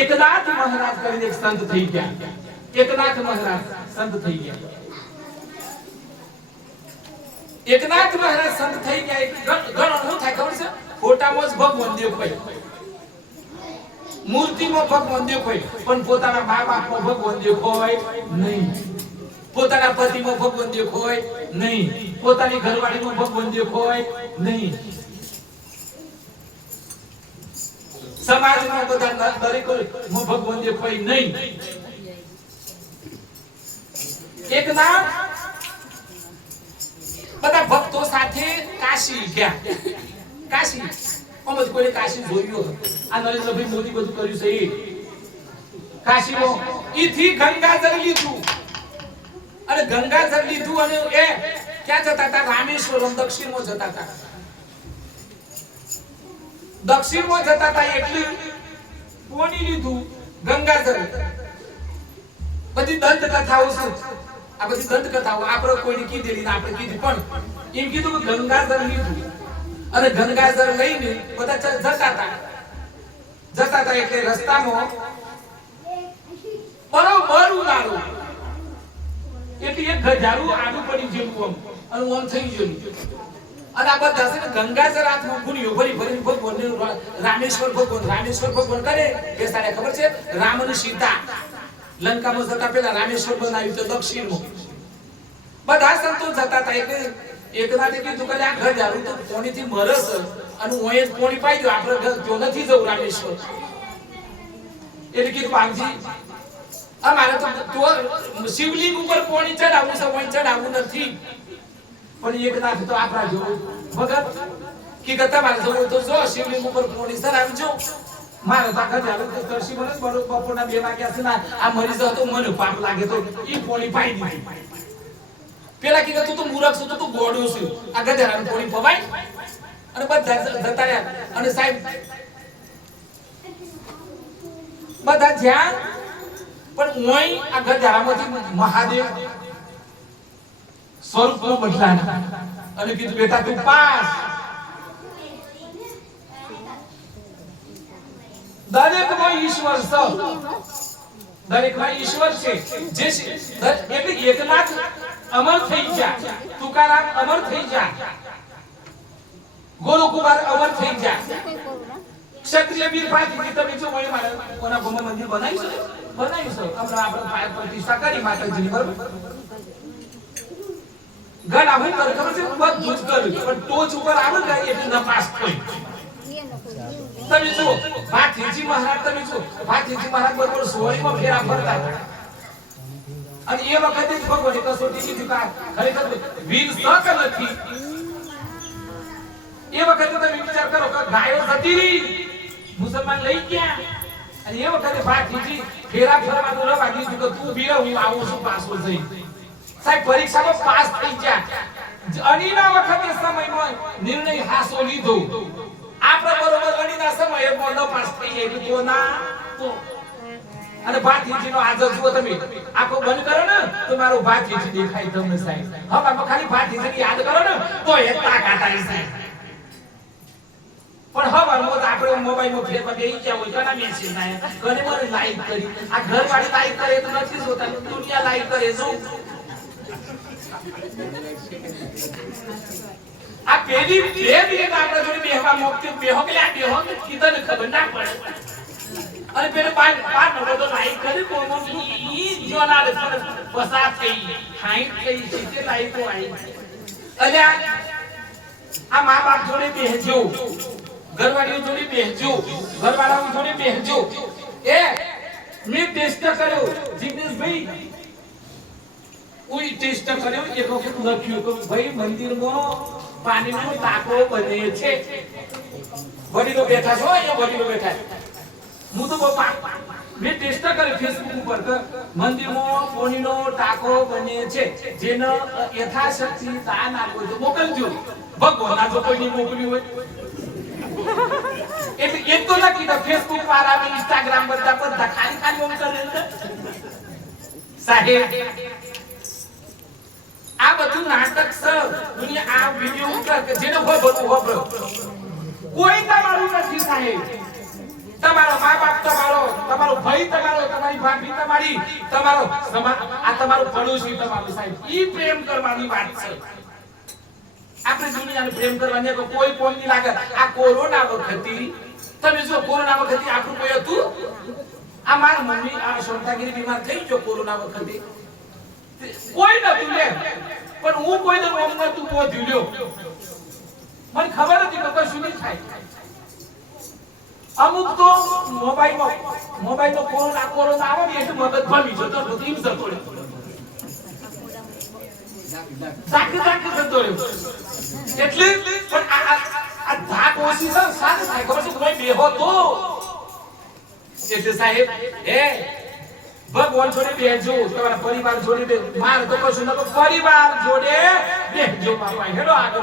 એકનાથ મહારાજ કરીને એક સંત થઈ ગયા. એકનાથ મહારાજ સંત થઈ ગયા. એકનાથ મહારાજ સંત થઈ ગયા. ઘણો શું થાય ખબર છે? ફોટામાં જ ભગવાન દેખાય, મૂર્તિમાં ભગવાન દેખાય, પણ પોતાના મા બાપમાં ભગવાન દેખાય નહીં, પોતાના પતિમાં ભગવાન દેખાય નહીં, પોતાની ઘરવાળીમાં ભગવાન દેખાય નહીં, સમાજમાં બધા દરેકમાં ભગવાન દેખાય નહીં. એકનાથ બધા ભક્તો સાથે કાશી ગયા. કાશી અમજ કોઈને કાશી જોયું? આ નરેન્દ્રભાઈ મોદી બધું કર્યું છે એ કાશીમાં ઈથી ગંગાજળ લીધું અને ગંગાજળ લીધું અને એ ક્યાં જતા હતા? રામેશ્વરમ દક્ષિણમાં જતા હતા. દક્ષિણમાં જતા હતા એટલે કોની લીધું? ગંગાજળ. બધી દંત કથાઓ છે. આ બધી દંત કથાઓ આપણે કોઈને કીધેલી ના આપણે કીધી, પણ એમ કીધું કે ગંગાજળ લીધું અને ગંગાજળ લઈને બધા જતા હતા એટલે રસ્તામાં બરોબર ઉનાળો એટલે એક ગજારું આડું પડી ગયેલું અને ઓમ થઈ ગયેલું અને આ બધા છે ને ગંગાજળ હાથમાં ગુણ્યો ભરી ભરી ભગવાન રામેશ્વર ભગવાન કરે બેસાડે. ખબર છે? રામ અને સીતા લંકામાં જતા પેલા રામેશ્વર બનાવ્યું તો દક્ષિણમાં બધા સંતો જતા હતા એટલે એકનાથે કીધું કે આ ગજારું તો પોણીથી મરસ અને ઓય જ પોણી પાઈ દો, આપણે જો નથી જવું રામેશ્વર. એટલે કીધું બાપજી અમારે તો શિવલિંગ ઉપર પોણી ચડાવવું છે, ઓય ચડાવવું નથી. પણ એકનાથ તો આપણા જો ભગત કે તમારે જવું તો જો શિવલિંગ ઉપર પોણી ચડાવજો. મારે તો ગજારું તો તરસી મને બપોરના 2 વાગ્યા છે ને આ મરી જાવ તો મને પાપ લાગે તો ઈ પોણી પાઈ દીધી. પેલા કીધું તું તો મૂર્ખ છું, તું ગોડું છું, આ ગધારાનું પોણી પવાય અને બધા જતા રહ્યા. અને સાહેબ બધા જ્યાં પણ ઓય આ ગધારામાંથી મહાદેવ સ્વરૂપમાં બદલાના અને કીધું બેટા તું પાસ. દરેકમાં ઈશ્વર છે, દરેકમાં ઈશ્વર છે. જે એટલે એકનાથ અમર થઈ જા, તુકારામ અમર થઈ જા, ગોરુકુમાર અમર થઈ જા, ક્ષત્રિય વીર ભાતી તમે જો ઓય મારા કોના ભૂમિ મંદિર બનાવ્યું છે આપણે પ્રતિષ્ઠા કરી માતાજીની. બરોબર ઘણા ભાઈ કરે ખબર છે? બધું જ કર્યું પણ ટોચ ઉપર આવે ને એટલે નપાસ થઈ. તમે જો ભાતીજી મહારાજ, તમે જો ભાતીજી મહારાજ બરોબર સોળીમાં ફેરા ફરતા હતા અને એ વખતે ભગવાને કસોટી લીધી કે ખરેખર વીર સક નથી. એ વખતે તમે વિચાર કરો કે ગાયો જતી રહી, મુસલમાન લઈ ગયા અને એ વખતે ભાતીજી ફેરા ફરવાનું રવા દીધું કે તું વીર હું આવું છું પાછો જઈ. સાહેબ પરીક્ષામાં પાસ થઈ ગયા. અણીના વખતે સમયમાં નિર્ણય હાસો લીધો. આપણે બરોબર અણીના સમયે ન પાસ થઈ એટલે તો ના તો. અને ભાતીજીનો આદર જુઓ તમે, આખો બંધ કરો ને તો મારો ભાતીજી દેખાય તમને સાહેબ. હવે ખાલી ભાતીજીને યાદ કરો ને તો એ તાકાત આવી સાહેબ. પણ હવે આપણે મોબાઈલમાં ફેરવા બેસી ગયા હોય ઘણા મેસેજ આયા, ઘરે મને લાઈક કરી, આ ઘરવાળી લાઈક કરે તો નથી જોતા, દુનિયા લાઈક કરે જો. આ પેલી બે મિનિટ આપણે જોડે બેહવા મોકતી બેહો કે આ બેહો કીધું ખબર ના પડે. અને પેલો બાર નંબર તો લાઈક કરી કોનો ઈ જોના દે પસાર થઈ 60 થઈ 70 લાઈકો આવી. અલ્યા આ મા બાપ જોડે બેહજો, ઘરવાળીઓ જોડે બેહજો, ઘરવાળાઓ જોડે બેહજો. એ મેં ટેસ્ટ કર્યો જિગ્નેશભાઈ, કોઈ ટેસ્ટ કર્યો એક વખત લખ્યું કે ભાઈ મંદિરમાં પાણીનો ટાંકો બને છે. વડીલો બેઠા છો, અહીંયા વડીલો બેઠા. હું તો મેં ટેસ્ટ કર્યો ફેસબુક ઉપર કે મંદિરમાં પાણીનો ટાંકો બને છે, જેનો યથાશક્તિ દાન આપો તો મોકલજો. ભગવાન જો કોઈને મોકલ્યું હોય એટલે એક તો લખી દે ફેસબુક વાળા, ઇન્સ્ટાગ્રામ બધા ખાલી ઓમ કરે સાહેબ. આ બધું નાટક છે. દુનિયા આ વિડિયો ઉતાર કે જેનો હોય બધું હોબળો કોઈ તમારું નથી સાહેબ. તમારો મા બાપ તમારો ભાઈ તમારી ભાભી તમારી આ તમારો પડોશી તમારો સાહેબ ઈ પ્રેમ કરવાની વાત છે. આપણે દુનિયાને પ્રેમ કરવાની કોઈ કોમની લાગે. આ કોરોના વખતે તમે જો કોરોના વખતે આપણું કોઈ હતું? આ મારી મમ્મી આ શોતાગીરી બીમાર થઈ ગયો કોરોના વખતે કોઈ નતું લે, પણ હું કોઈને રોમ નતું પોધ્યું લ્યો. મને ખબર હતી કે કશું નહીં થાય. અમુક તો મોબાઈલમાં કોરોના આવે ને એટલે મગજ ભમી જતો ટીમ જતો રહ્યો. સાકી જતો રહ્યો. એટલે પણ આ ધાક ઓછી છે સાથ થાય ખબર છે કોઈ બેહો તો એટલે સાહેબ ભગવાન જોડે બેહજો, તમારા પરિવાર જોડે માર તો કશું ન પરિવાર જોડે બેહજો બાપા. હેડો આગળ.